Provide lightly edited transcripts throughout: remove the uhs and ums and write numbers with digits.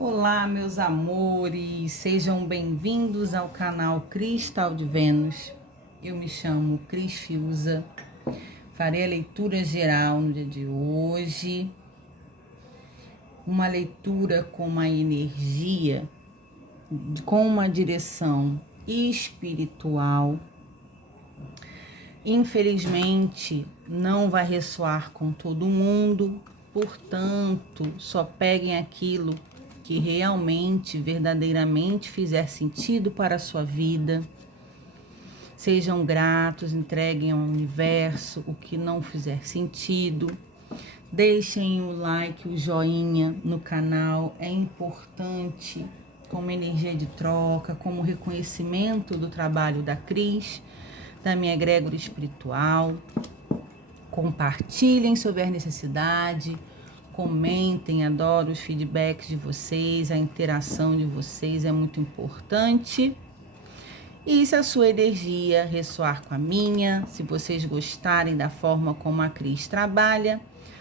Olá, meus amores, sejam bem-vindos ao canal Cristal de Vênus. Eu me chamo Cris Fiuza, farei a leitura geral no dia de hoje, uma leitura com uma energia, com uma direção espiritual. Infelizmente, não vai ressoar com todo mundo, portanto, só peguem aquilo que realmente, verdadeiramente fizer sentido para a sua vida. Sejam gratos, entreguem ao universo o que não fizer sentido. Deixem o like, o joinha no canal, é importante como energia de troca, como reconhecimento do trabalho da Cris, da minha egrégora espiritual. Compartilhem sobre a necessidade, comentem, adoro os feedbacks de vocês, a interação de vocês é muito importante. E se a sua energia ressoar com a minha, se vocês gostarem da forma como a Cris trabalha,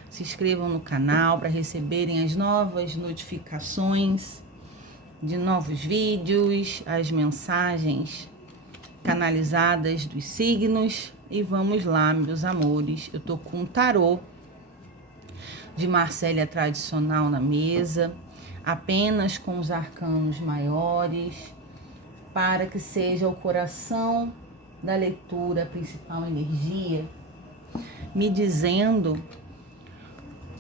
se inscrevam no canal para receberem as novas notificações de novos vídeos, as mensagens canalizadas dos signos. E vamos lá, meus amores, eu tô com um tarô de Marcélia tradicional na mesa, apenas com os arcanos maiores, para que seja o coração da leitura, a principal energia, me dizendo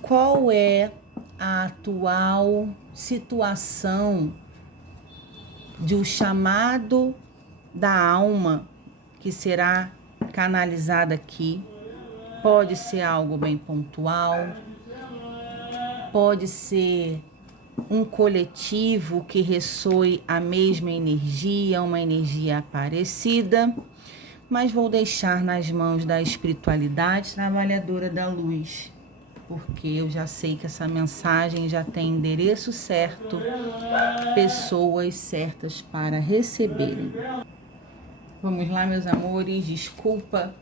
qual é a atual situação de um chamado da alma que será canalizada aqui. Pode ser algo bem pontual, pode ser um coletivo que ressoe a mesma energia, uma energia parecida, mas vou deixar nas mãos da espiritualidade trabalhadora da luz, porque eu já sei que essa mensagem já tem endereço certo, pessoas certas para receberem. Vamos lá, meus amores, desculpa,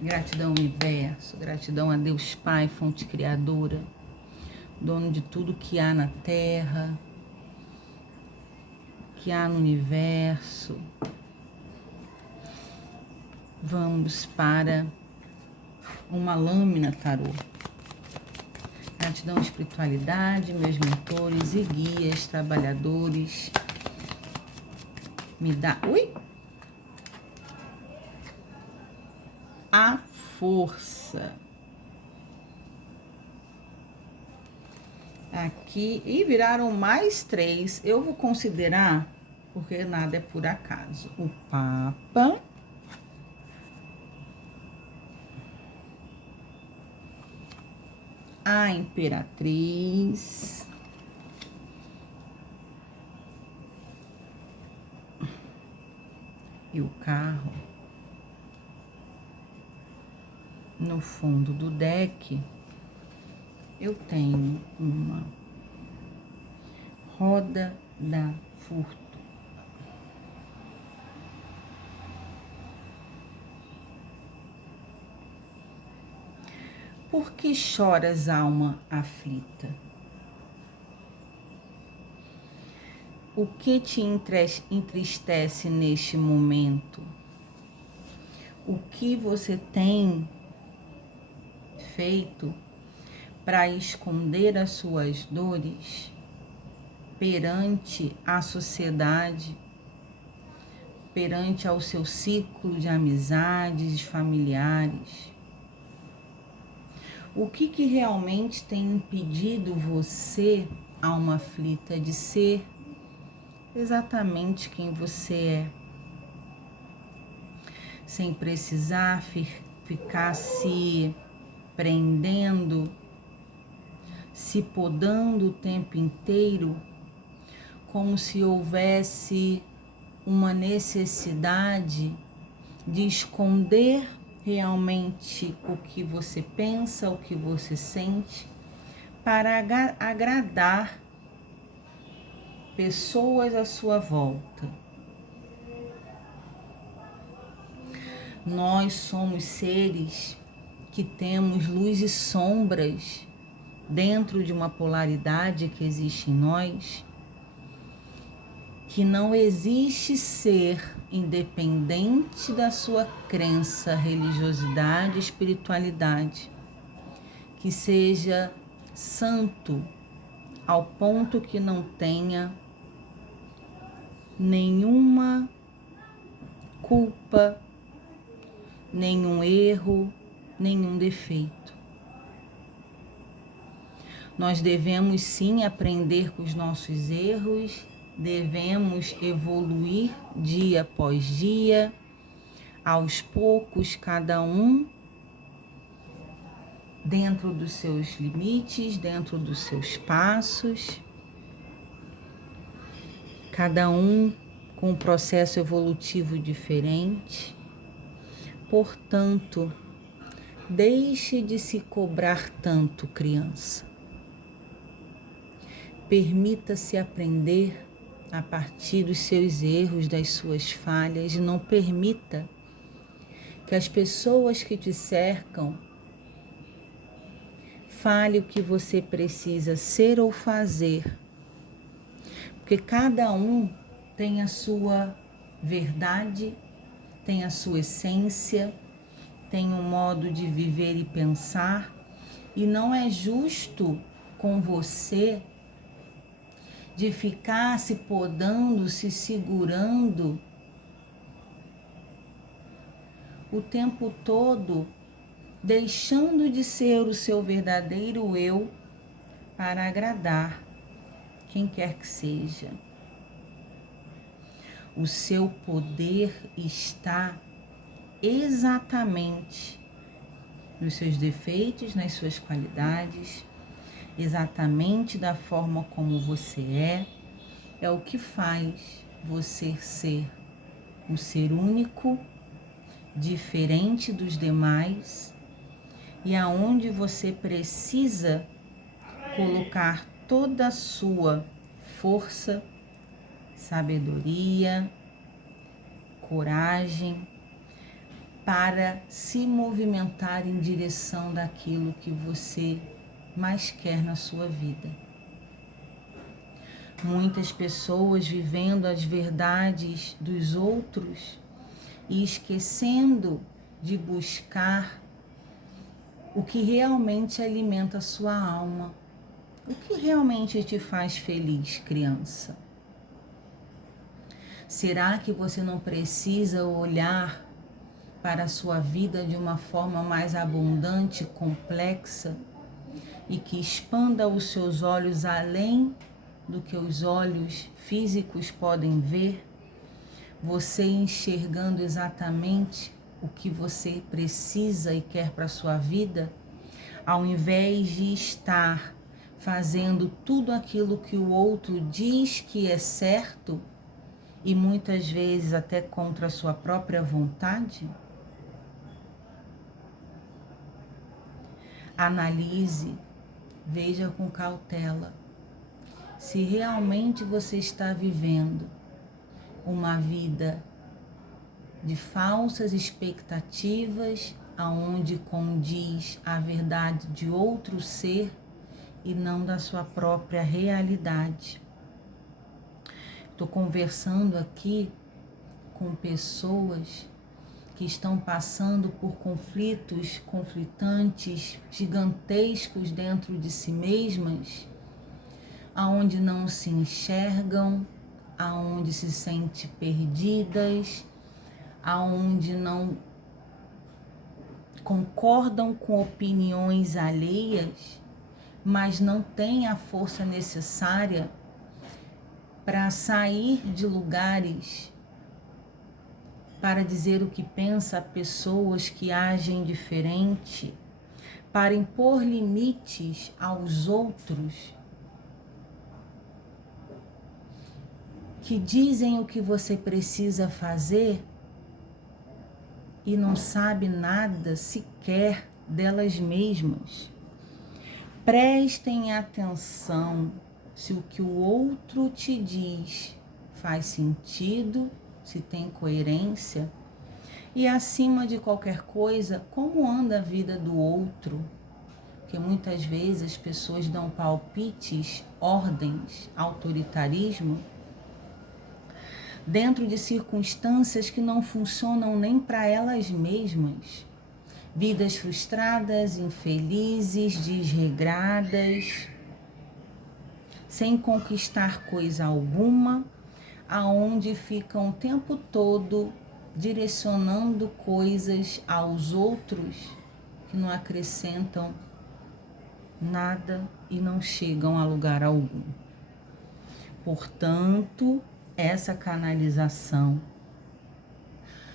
gratidão ao universo, gratidão a Deus Pai, fonte criadora, dono de tudo que há na Terra, que há no universo. Vamos para uma lâmina tarô. Gratidão à espiritualidade, meus mentores e guias, trabalhadores. Me dá... Ui! A força. Aqui, e viraram mais 3, eu vou considerar, porque nada é por acaso. O Papa, a Imperatriz, e o Carro. No fundo do deck, eu tenho uma roda da fortuna. Por que choras, alma aflita? O que te entristece neste momento? O que você tem feito para esconder as suas dores perante a sociedade, perante ao seu ciclo de amizades familiares? O que realmente tem impedido você, alma aflita, de ser exatamente quem você é? Sem precisar ficar se prendendo, se podando o tempo inteiro, como se houvesse uma necessidade de esconder realmente o que você pensa, o que você sente, para agradar pessoas à sua volta. Nós somos seres que temos luz e sombras dentro de uma polaridade que existe em nós, que não existe ser independente da sua crença, religiosidade, espiritualidade, que seja santo ao ponto que não tenha nenhuma culpa, nenhum erro, nenhum defeito. Nós devemos sim aprender com os nossos erros, devemos evoluir dia após dia, aos poucos, cada um dentro dos seus limites, dentro dos seus passos, cada um com um processo evolutivo diferente. Portanto, deixe de se cobrar tanto, criança. Permita-se aprender a partir dos seus erros, das suas falhas, e não permita que as pessoas que te cercam fale o que você precisa ser ou fazer, porque cada um tem a sua verdade, tem a sua essência, tem um modo de viver e pensar, e não é justo com você de ficar se podando, se segurando o tempo todo, deixando de ser o seu verdadeiro eu para agradar quem quer que seja. O seu poder está exatamente nos seus defeitos, nas suas qualidades, exatamente da forma como você é o que faz você ser um ser único, diferente dos demais, e aonde você precisa colocar toda a sua força, sabedoria, coragem para se movimentar em direção daquilo que você mais quer na sua vida. Muitas pessoas vivendo as verdades dos outros e esquecendo de buscar o que realmente alimenta a sua alma. O que realmente te faz feliz, criança? Será que você não precisa olhar para a sua vida de uma forma mais abundante, complexa, e que expanda os seus olhos além do que os olhos físicos podem ver? Você enxergando exatamente o que você precisa e quer para a sua vida, ao invés de estar fazendo tudo aquilo que o outro diz que é certo e muitas vezes até contra a sua própria vontade? Analise, veja com cautela se realmente você está vivendo uma vida de falsas expectativas, aonde condiz a verdade de outro ser e não da sua própria realidade. Estou conversando aqui com pessoas que estão passando por conflitos conflitantes, gigantescos dentro de si mesmas, aonde não se enxergam, aonde se sentem perdidas, aonde não concordam com opiniões alheias, mas não têm a força necessária para sair de lugares para dizer o que pensa a pessoas que agem diferente, para impor limites aos outros, que dizem o que você precisa fazer e não sabe nada sequer delas mesmas. Prestem atenção se o que o outro te diz faz sentido, se tem coerência, e acima de qualquer coisa, como anda a vida do outro, Porque muitas vezes as pessoas dão palpites, ordens, autoritarismo, dentro de circunstâncias que não funcionam nem para elas mesmas. Vidas frustradas, infelizes, desregradas, sem conquistar coisa alguma, aonde ficam o tempo todo direcionando coisas aos outros que não acrescentam nada e não chegam a lugar algum. Portanto, essa canalização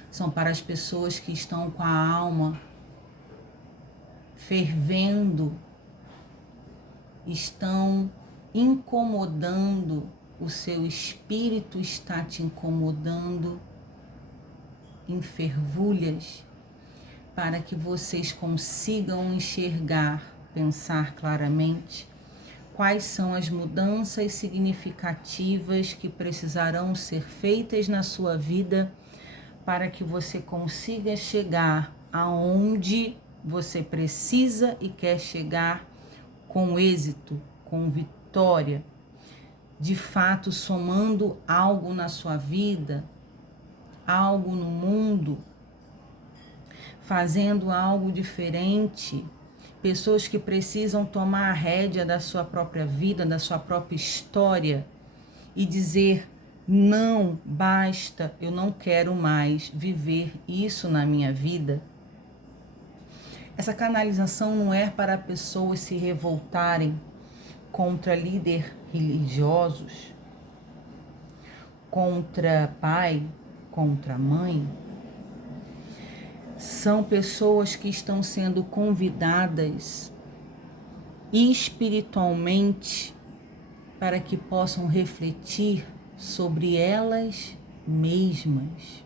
são para as pessoas que estão com a alma fervendo, estão incomodando, o seu espírito está te incomodando em fervulhas, para que vocês consigam enxergar, pensar claramente quais são as mudanças significativas que precisarão ser feitas na sua vida para que você consiga chegar aonde você precisa e quer chegar com êxito, com vitória, de fato somando algo na sua vida, algo no mundo, fazendo algo diferente. Pessoas que precisam tomar a rédea da sua própria vida, da sua própria história e dizer: não, basta, eu não quero mais viver isso na minha vida. Essa canalização não é para pessoas se revoltarem contra líderes religiosos, contra pai, contra mãe. São pessoas que estão sendo convidadas espiritualmente para que possam refletir sobre elas mesmas.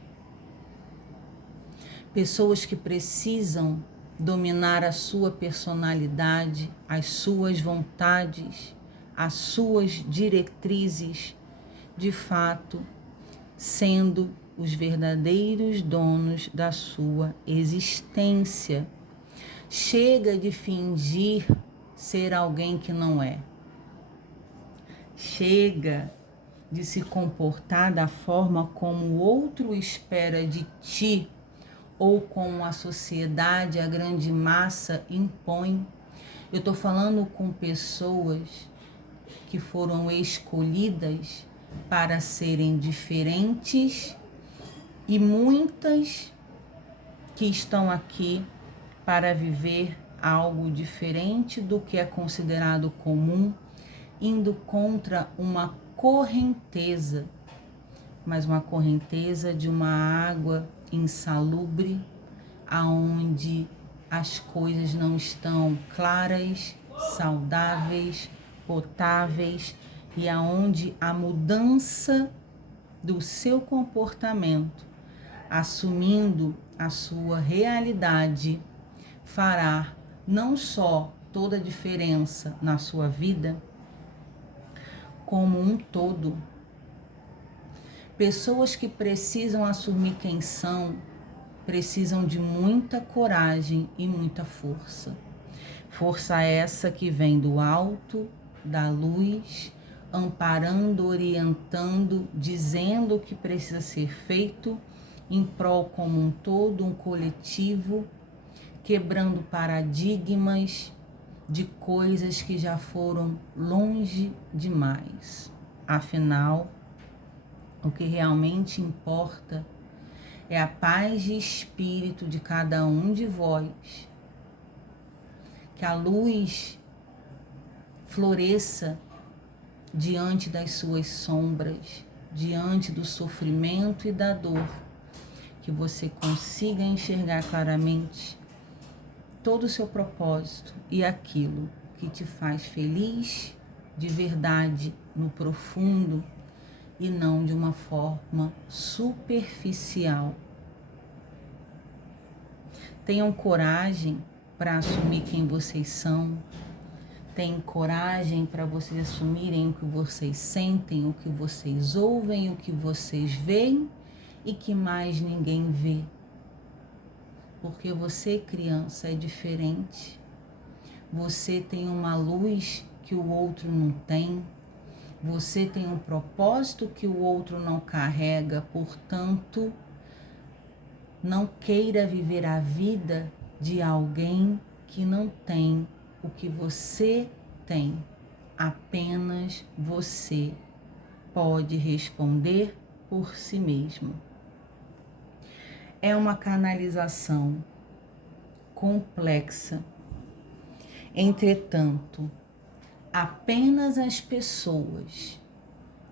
Pessoas que precisam dominar a sua personalidade, as suas vontades, as suas diretrizes, de fato, sendo os verdadeiros donos da sua existência. Chega de fingir ser alguém que não é. Chega de se comportar da forma como o outro espera de ti, ou como a sociedade, a grande massa impõe. Eu estou falando com pessoas que foram escolhidas para serem diferentes e muitas que estão aqui para viver algo diferente do que é considerado comum, indo contra uma correnteza, mas uma correnteza de uma água insalubre, aonde as coisas não estão claras, saudáveis, potáveis, e aonde a mudança do seu comportamento, assumindo a sua realidade, fará não só toda a diferença na sua vida, como um todo. Pessoas que precisam assumir quem são, precisam de muita coragem e muita força. Força essa que vem do alto, da luz, amparando, orientando, dizendo o que precisa ser feito, em prol como um todo, um coletivo, quebrando paradigmas de coisas que já foram longe demais. Afinal, o que realmente importa é a paz de espírito de cada um de vós. Que a luz floresça diante das suas sombras, diante do sofrimento e da dor. Que você consiga enxergar claramente todo o seu propósito e aquilo que te faz feliz de verdade, no profundo, e não de uma forma superficial. Tenham coragem para assumir quem vocês são. Tenham coragem para vocês assumirem o que vocês sentem, o que vocês ouvem, o que vocês veem e que mais ninguém vê. Porque você, criança, é diferente. Você tem uma luz que o outro não tem. Você tem um propósito que o outro não carrega. Portanto, não queira viver a vida de alguém que não tem o que você tem. Apenas você pode responder por si mesmo. É uma canalização complexa. Entretanto, apenas as pessoas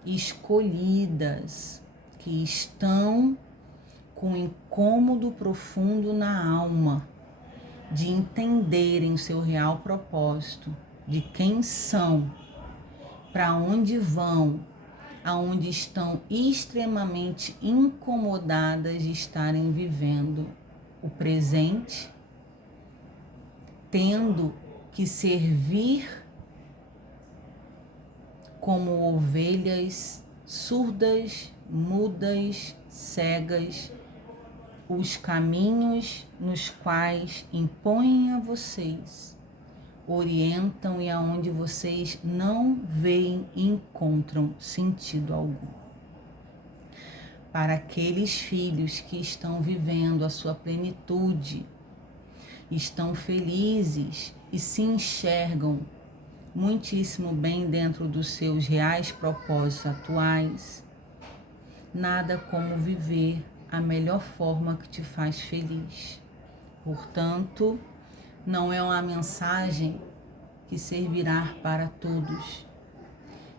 escolhidas que estão com um incômodo profundo na alma de entenderem o seu real propósito, de quem são, para onde vão, aonde estão extremamente incomodadas de estarem vivendo o presente, tendo que servir como ovelhas surdas, mudas, cegas, os caminhos nos quais impõem a vocês, orientam e aonde vocês não veem e encontram sentido algum. Para aqueles filhos que estão vivendo a sua plenitude, estão felizes e se enxergam muitíssimo bem dentro dos seus reais propósitos atuais, nada como viver a melhor forma que te faz feliz. Portanto, não é uma mensagem que servirá para todos.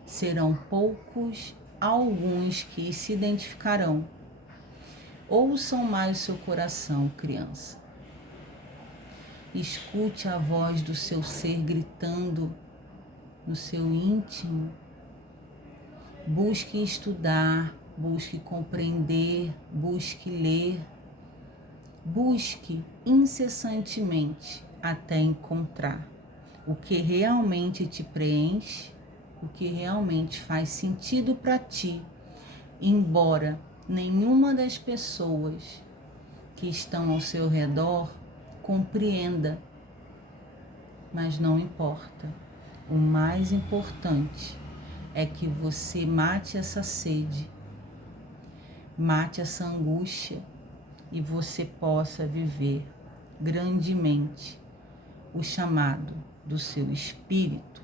Serão poucos, alguns que se identificarão. Ouçam mais o seu coração, criança. Escute a voz do seu ser gritando no seu íntimo. Busque estudar, busque compreender, busque ler. Busque incessantemente até encontrar o que realmente te preenche, o que realmente faz sentido para ti, embora nenhuma das pessoas que estão ao seu redor compreenda, mas não importa. O mais importante é que você mate essa sede, mate essa angústia e você possa viver grandemente o chamado do seu espírito.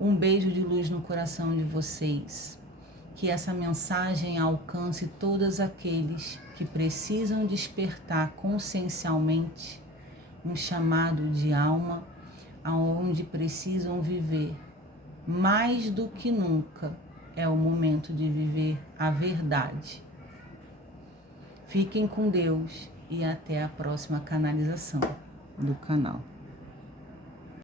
Um beijo de luz no coração de vocês. Que essa mensagem alcance todos aqueles que precisam despertar consciencialmente um chamado de alma, aonde precisam viver mais do que nunca. É o momento de viver a verdade. Fiquem com Deus e até a próxima canalização do canal.